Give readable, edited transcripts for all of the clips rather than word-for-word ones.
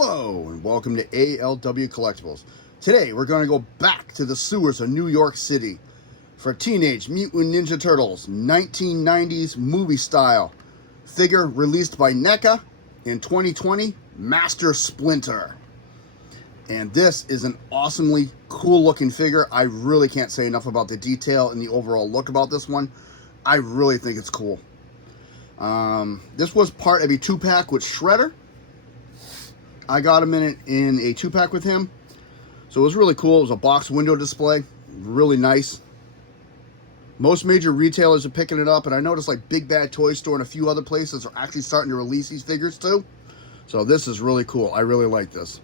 Hello and welcome to ALW Collectibles. Today we're going to go back to the sewers of New York City for Teenage Mutant Ninja Turtles 1990s movie style figure released by NECA in 2020, Master Splinter. And this is an awesomely cool looking figure. I really can't say enough about the detail and the overall look about this one. I really think it's cool. This was part of a 2-pack with Shredder. I got him in a 2-pack with him. So it was really cool. It was a box window display. Really nice. Most major retailers are picking it up, and I noticed like Big Bad Toy Store and a few other places are actually starting to release these figures too. So this is really cool. I really like this.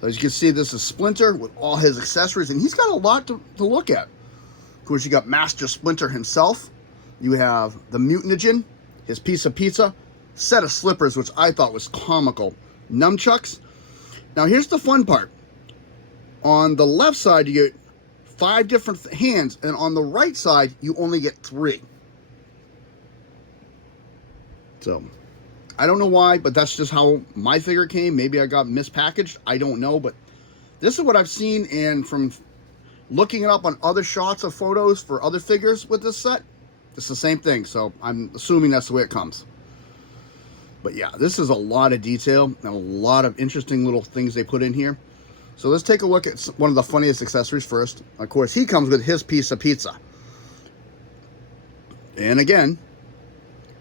So as you can see, this is Splinter with all his accessories, and he's got a lot to look at. Of course, you got Master Splinter himself. You have the Mutant, his piece of pizza, set of slippers, which I thought was comical, nunchucks. Now here's the fun part. On the left side, you get 5 different hands, and on the right side, you only get 3. So, I don't know why, but that's just how my figure came. Maybe I got mispackaged. I don't know, but this is what I've seen, and from looking it up on other shots of photos for other figures with this set, it's the same thing. So, I'm assuming that's the way it comes. But yeah, this is a lot of detail and a lot of interesting little things they put in here. So let's take a look at one of the funniest accessories first. Of course, he comes with his piece of pizza. And again,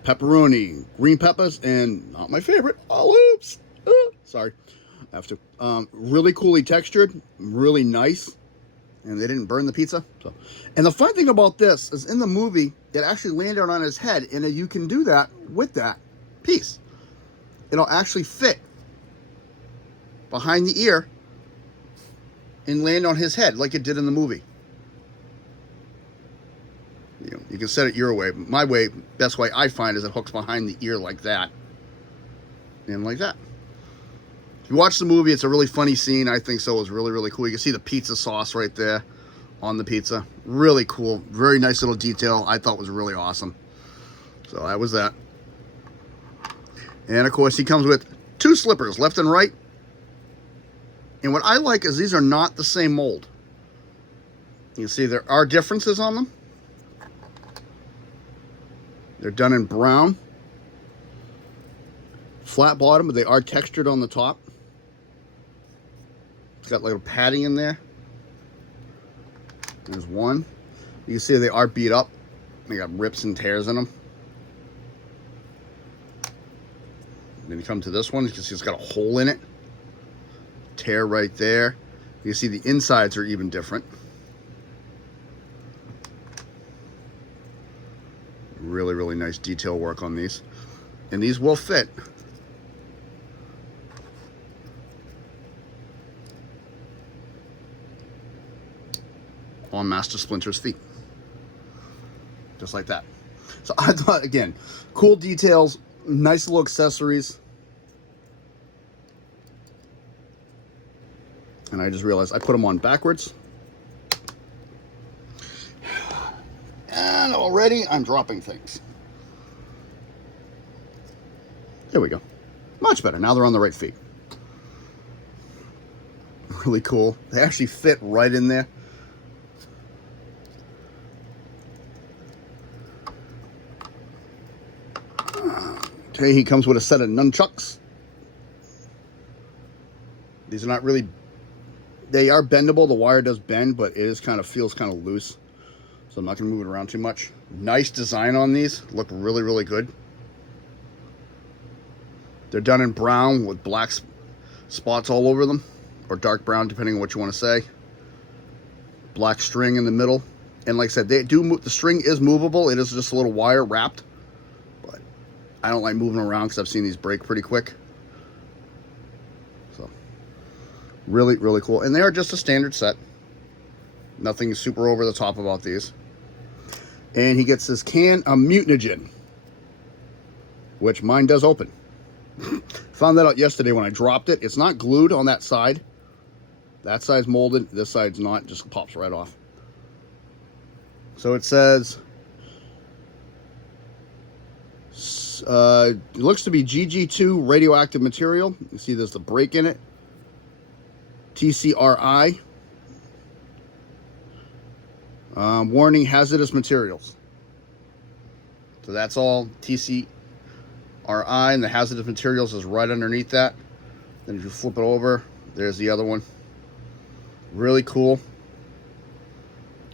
pepperoni, green peppers, and not my favorite, olives. Sorry, I have to. Really coolly textured, really nice. And they didn't burn the pizza. So, and the fun thing about this is in the movie, it actually landed on his head, and you can do that with that piece. It'll actually fit behind the ear and land on his head like it did in the movie. You can set it your way. My way, best way I find is it hooks behind the ear like that and like that. If you watch the movie, it's a really funny scene. I think so. It was really, really cool. You can see the pizza sauce right there on the pizza. Really cool. Very nice little detail. I thought was really awesome. So that was that. And of course, he comes with 2 slippers, left and right. And what I like is these are not the same mold. You can see there are differences on them. They're done in brown. Flat bottom, but they are textured on the top. It's got little padding in there. There's one. You can see they are beat up. They got rips and tears in them. Then you come to this one, you can see it's got a hole in it. Tear right there. You can see the insides are even different. Really, really nice detail work on these. And these will fit. On Master Splinter's feet. Just like that. So I thought, again, cool details. Nice little accessories. And I just realized I put them on backwards. And already I'm dropping things. There we go. Much better. Now they're on the right feet. Really cool. They actually fit right in there. Okay, he comes with a set of nunchucks. These are not really, they are bendable. The wire does bend, but it is feels kind of loose. So I'm not going to move it around too much. Nice design on these. Look really, really good. They're done in brown with black spots all over them. Or dark brown, depending on what you want to say. Black string in the middle. And like I said, they do move, the string is movable. It is just a little wire wrapped. I don't like moving around because I've seen these break pretty quick. So, really, really cool. And they are just a standard set. Nothing super over the top about these. And he gets this can of Mutant, which mine does open. Found that out yesterday when I dropped it. It's not glued on that side. That side's molded. This side's not. It just pops right off. So it says is, it looks to be GG2 radioactive material. You see there's the break in it. TCRI. Warning, hazardous materials. So that's all TCRI, and the hazardous materials is right underneath that. Then if you flip it over, there's the other one. Really cool.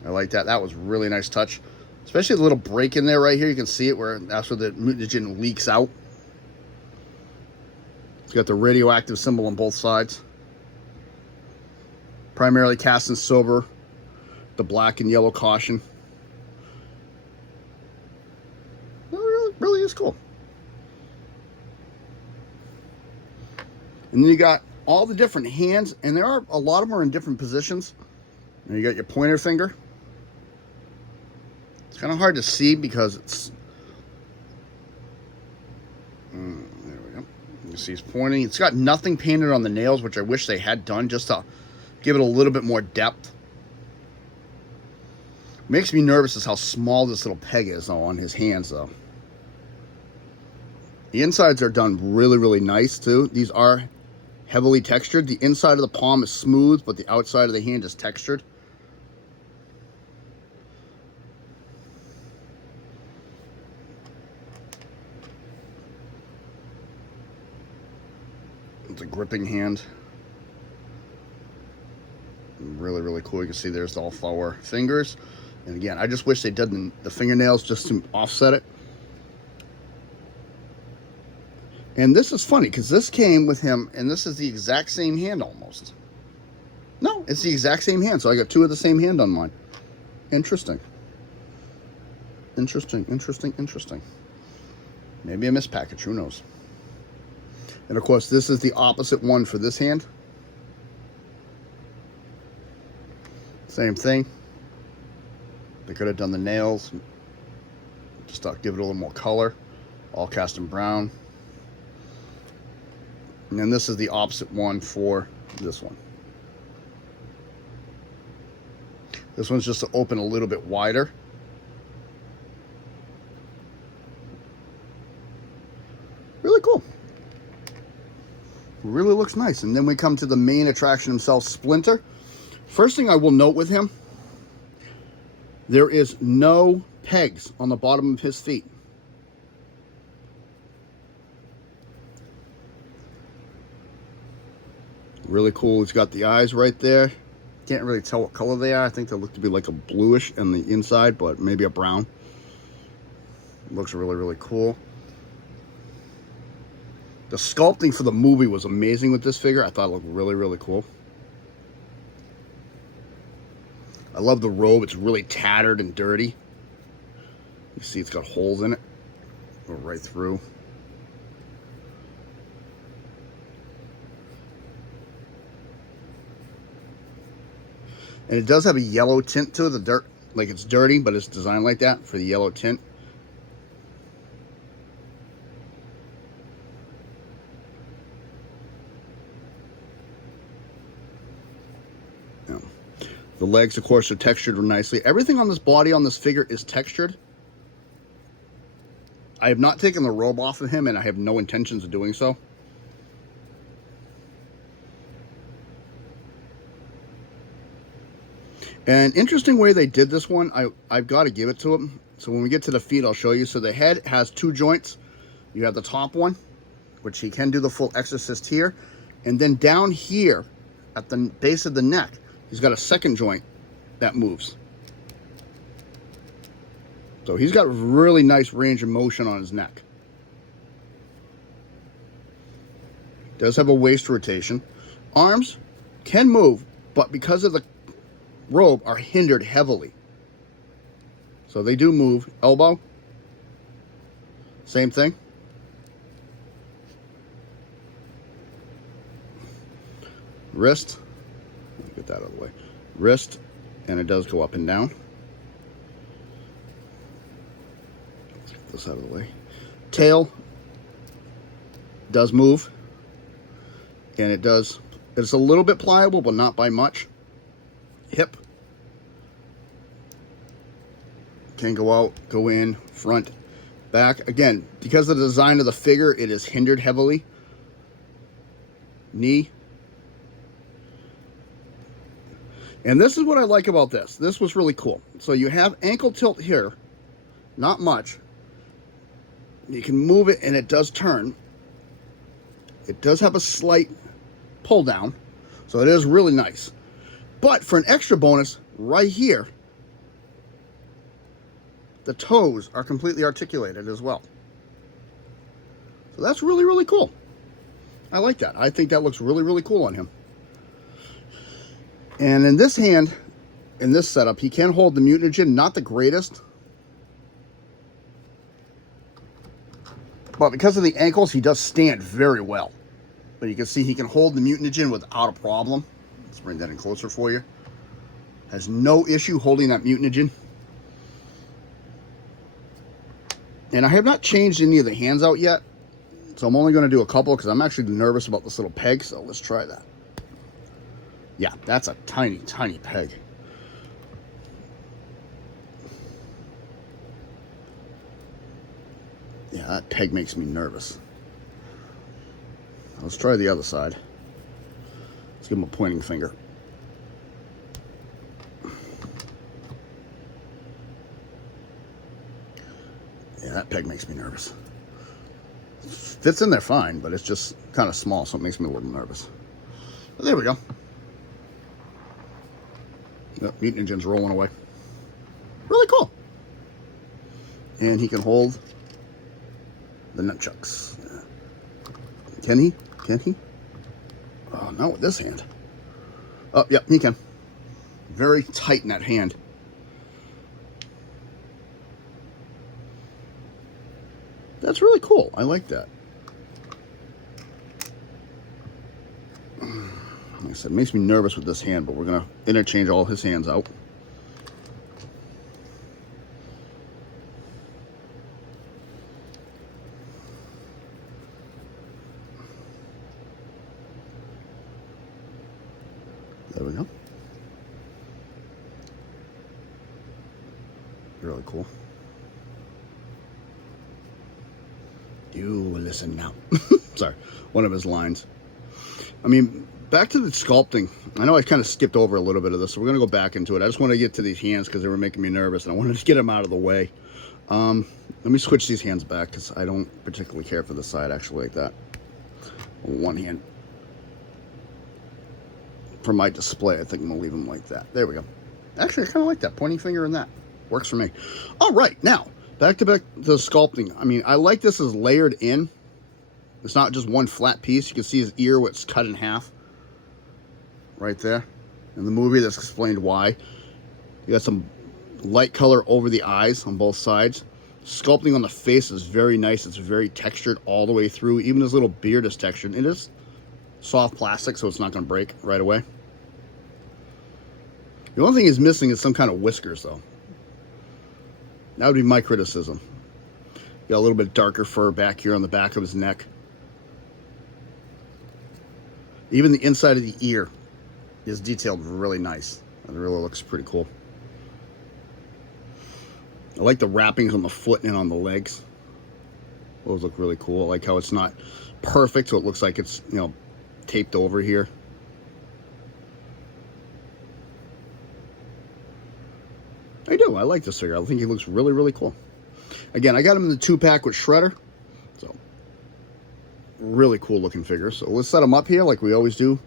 I like that. That was a really nice touch. Especially the little break in there right here. You can see it where that's where the mutagen leaks out. It's got the radioactive symbol on both sides. Primarily cast in silver. The black and yellow caution. Well, really is cool. And then you got all the different hands, and there are a lot of them are in different positions. And you got your pointer finger. It's kind of hard to see because it's... there we go. You see he's pointing. It's got nothing painted on the nails, which I wish they had done just to give it a little bit more depth. Makes me nervous is how small this little peg is though, on his hands, though. The insides are done really, really nice, too. These are heavily textured. The inside of the palm is smooth, but the outside of the hand is textured. It's a gripping hand. Really, really cool. You can see there's all 4 fingers. And again, I just wish they did the fingernails just to offset it. And this is funny because this came with him, and this is the exact same hand almost. No, it's the exact same hand. So I got 2 of the same hand on mine. Interesting. Interesting, interesting, interesting. Maybe a mispackage, who knows? And of course, this is the opposite one for this hand. Same thing. They could have done the nails. Just give it a little more color. All cast in brown. And then this is the opposite one for this one. This one's just to open a little bit wider. Really cool. Really looks nice. And then we come to the main attraction himself, Splinter. First thing I will note with him, there is no pegs on the bottom of his feet. Really cool. He's got the eyes right there. Can't really tell what color they are. I think they look to be like a bluish on the inside, but maybe a brown. Looks really, really cool. The sculpting for the movie was amazing with this figure. I thought it looked really, really cool. I love the robe. It's really tattered and dirty. You see it's got holes in it. Go right through. And it does have a yellow tint to it. The dirt, like it's dirty, but it's designed like that for the yellow tint. Yeah. The legs, of course, are textured nicely. Everything on this body on this figure is textured. I have not taken the robe off of him, and I have no intentions of doing so. An interesting way they did this one, I've got to give it to them. So when we get to the feet, I'll show you. So the head has 2 joints. You have the top one, which he can do the full exorcist here. And then down here at the base of the neck, he's got a second joint that moves. So he's got really nice range of motion on his neck. Does have a waist rotation. Arms can move, but because of the robe are hindered heavily. So they do move. Elbow, same thing. Wrist, get that out of the way. Wrist, and it does go up and down. Let's get this out of the way. Tail does move, and it's a little bit pliable, but not by much. Hip can go out, go in, front, Back, again, because of the design of the figure, it is hindered heavily. Knee. And this is what I like about this. This was really cool. So you have ankle tilt here. Not much. You can move it and it does turn. It does have a slight pull down. So it is really nice. But for an extra bonus, right here, the toes are completely articulated as well. So that's really, really cool. I like that. I think that looks really, really cool on him. And in this hand, in this setup, he can hold the mutagen, not the greatest. But because of the ankles, he does stand very well. But you can see he can hold the mutagen without a problem. Let's bring that in closer for you. Has no issue holding that mutagen. And I have not changed any of the hands out yet. So I'm only going to do a couple because I'm actually nervous about this little peg. So let's try that. Yeah, that's a tiny, tiny peg. Yeah, that peg makes me nervous. Let's try the other side. Let's give him a pointing finger. Yeah, that peg makes me nervous. Fits in there fine, but it's just kind of small, so it makes me a little nervous. But there we go. Yep, mutagen's rolling away. Really cool. And he can hold the nunchucks. Can he? Can he? Oh, not with this hand. Oh, yep, he can. Very tight in that hand. That's really cool. I like that. Like I said, it makes me nervous with this hand, but we're going to interchange all his hands out. There we go. Really cool. You listen now. Sorry, one of his lines. I mean, back to the sculpting. I know I kind of skipped over a little bit of this, so we're going to go back into it. I just want to get to these hands because they were making me nervous, and I wanted to get them out of the way. Let me switch these hands back because I don't particularly care for the side actually like that. One hand. For my display, I think I'm going to leave them like that. There we go. Actually, I kind of like that. Pointing finger and that. Works for me. All right, now, back to the sculpting. I mean, I like this as layered in. It's not just one flat piece. You can see his ear, what's cut in half. Right there. In the movie, that's explained why. You got some light color over the eyes on both sides. Sculpting on the face is very nice. It's very textured all the way through. Even his little beard is textured. It is soft plastic, so it's not going to break right away. The only thing he's missing is some kind of whiskers, though. That would be my criticism. Got a little bit darker fur back here on the back of his neck. Even the inside of the ear is detailed really nice. It really looks pretty cool. I like the wrappings on the foot and on the legs. Those look really cool. I like how it's not perfect, so it looks like it's, you know, taped over here. I do. I like this figure. I think he looks really, really cool. Again, I got him in the 2-pack with Shredder. So, really cool looking figure. So, let's set him up here like we always do.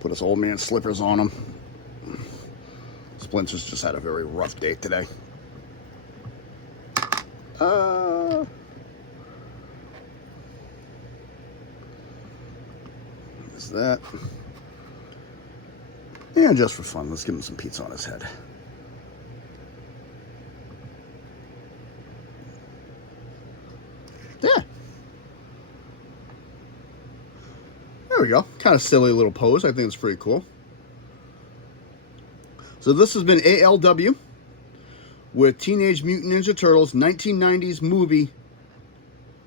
Put his old man slippers on him. Splinter's just had a very rough day today. Is that? And just for fun, let's give him some pizza on his head. Yeah. There we go. Kind of silly little pose. I think it's pretty cool. So this has been ALW with Teenage Mutant Ninja Turtles 1990s movie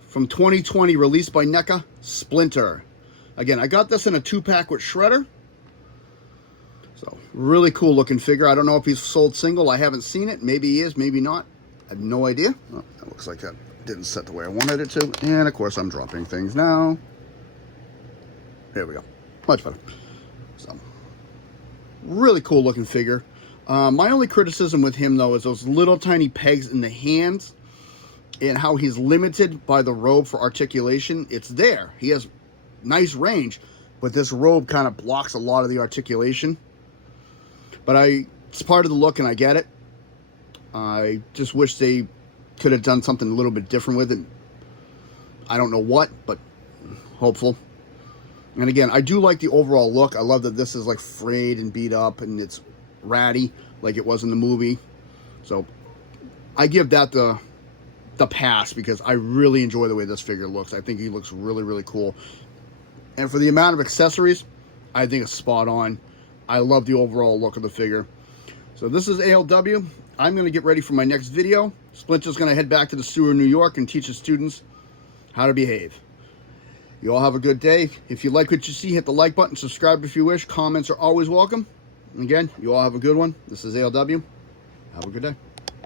from 2020 released by NECA, Splinter. Again, I got this in a 2-pack with Shredder. Really cool looking figure. I don't know if he's sold single. I haven't seen it. Maybe he is, maybe not. I have no idea. Oh, that looks like that didn't set the way I wanted it to. And of course I'm dropping things now. There we go. Much better. So, really cool looking figure. My only criticism with him though is those little tiny pegs in the hands and how he's limited by the robe for articulation. It's there. He has nice range, but this robe kind of blocks a lot of the articulation. But it's part of the look and I get it. I just wish they could have done something a little bit different with it. I don't know what, but hopeful. And again, I do like the overall look. I love that this is like frayed and beat up and it's ratty like it was in the movie. So I give that the pass because I really enjoy the way this figure looks. I think he looks really, really cool. And for the amount of accessories, I think it's spot on. I love the overall look of the figure. So this is ALW. I'm going to get ready for my next video. Splinter's going to head back to the sewer in New York and teach the students how to behave. You all have a good day. If you like what you see, hit the like button, subscribe if you wish. Comments are always welcome. And again, you all have a good one. This is ALW. Have a good day.